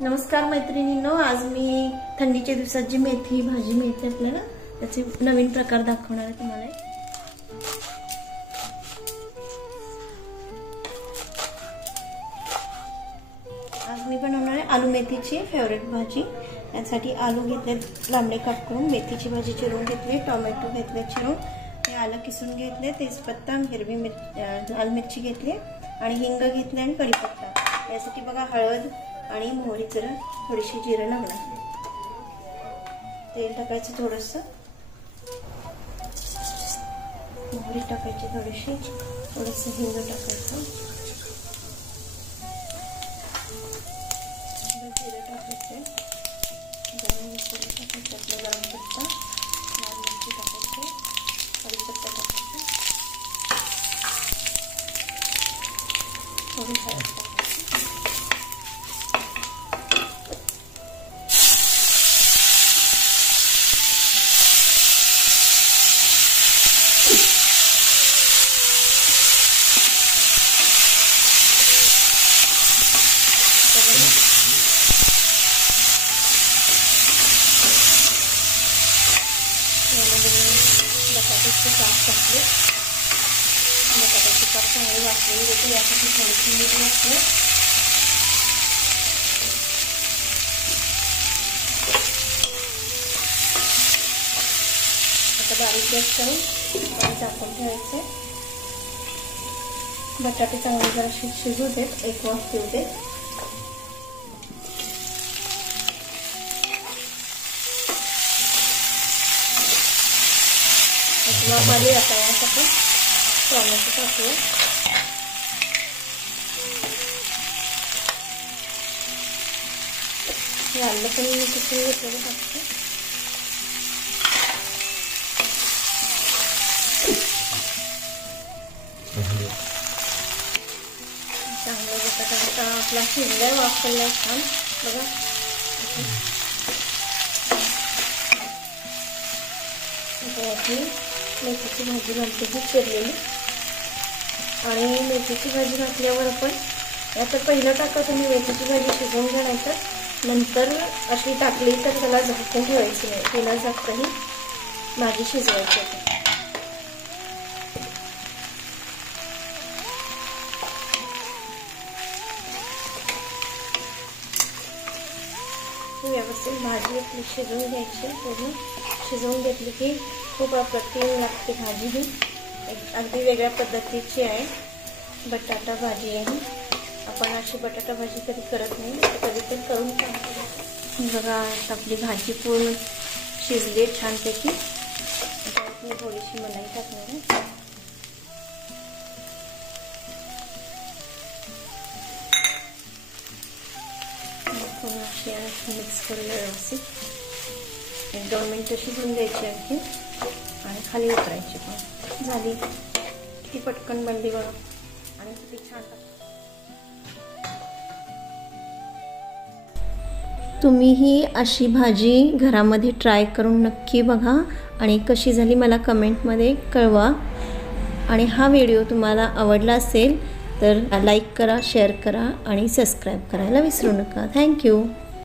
नमस्कार मैत्रिणींनो, आज मी थंडीच्या दिवसात जी मेथी भाजी मिळते आपल्याला त्याचे नवीन प्रकार दाखवणार आहे तुम्हाला। आज मी बनवणार आहे आलू मेथीची फेवरेट भाजी। यासाठी आलू घेतले लांबडे काप करून, मेथीची भाजी चिरून घेतली, टोमॅटो घेतले चिरून, ते आलं किसून घेतले, तेजपत्ता, हिरवी मिरची, लाल मिरची घेतली आणि हिंग घेतले आणि कढीपत्ता। यासाठी बघा हळद आणि मोहरी, जरा थोडीशी जिरं लागणार, तेल टाकायचं थोडंसं, मोहरी टाकायची थोडीशी, थोडंसं हिंग टाकायचं, जिरं टाकायचं, गरम मसाला टाकायचा, आपला गरम पत्ता, लाल मिरची टाकायची, कढीपत्ता टाकायचा, थोडी हळद टाकायची। बटाट्याचे काप टाकले, बटाट्याचे काप चांगले वाटलेले होते, यासाठी थोडीशी मीठ घातलं, आता बारीक गॅस करून झाकून ठेवायचे। बटाटे चांगले जरा शिजू देत, एक वाफ येऊ देत। वाफाली आता यासाठी टोमॅटो टाकूया, आलं पण मी किती घेतलेलं टाकते, चांगलं बटाटा आपला शिजलाय, वाफरलाय छान बघा। आता मेथीची भाजी घालते ही चिरलेली, आणि मेथीची भाजी घातल्यावर आपण आता पहिलं टाका तुम्ही मेथीची भाजी शिजवून घ्या, नंतर अशी टाकली तर त्याला झाकून ठेवायची नाही, त्याला झाकून भाजी शिजवायची आहे। व्यवस्थित भाजी आपली शिजवून घ्यायची, पूर्ण शिजवून घेतली की खूप अप्रतिम लागते भाजी। ही एक अगदी वेगळ्या पद्धतीची आहे, बटाटा भाजी आहे। आपण अशी बटाटा भाजी कधी करत नाही, कधी पण करून बघा। आपली भाजी पूर्ण शिजली छानपैकी, आता मी थोडीशी मलाई टाकणार आहे, मिक्स करूया व्यवस्थित, 1-2 मिनिटं शिजवून द्यायची आणखी, आणि खाली उतरायची पण झाली। किती पटकन बनली बघा, आणि किती छान। तुम्हीही अशी भाजी घरामध्ये ट्राय करून नक्की बघा, आणि कशी झाली मला कमेंटमध्ये कळवा। आणि हा व्हिडिओ तुम्हाला आवडला असेल तर लाईक करा, शेअर करा आणि सबस्क्राईब करायला विसरू नका। थँक्यू।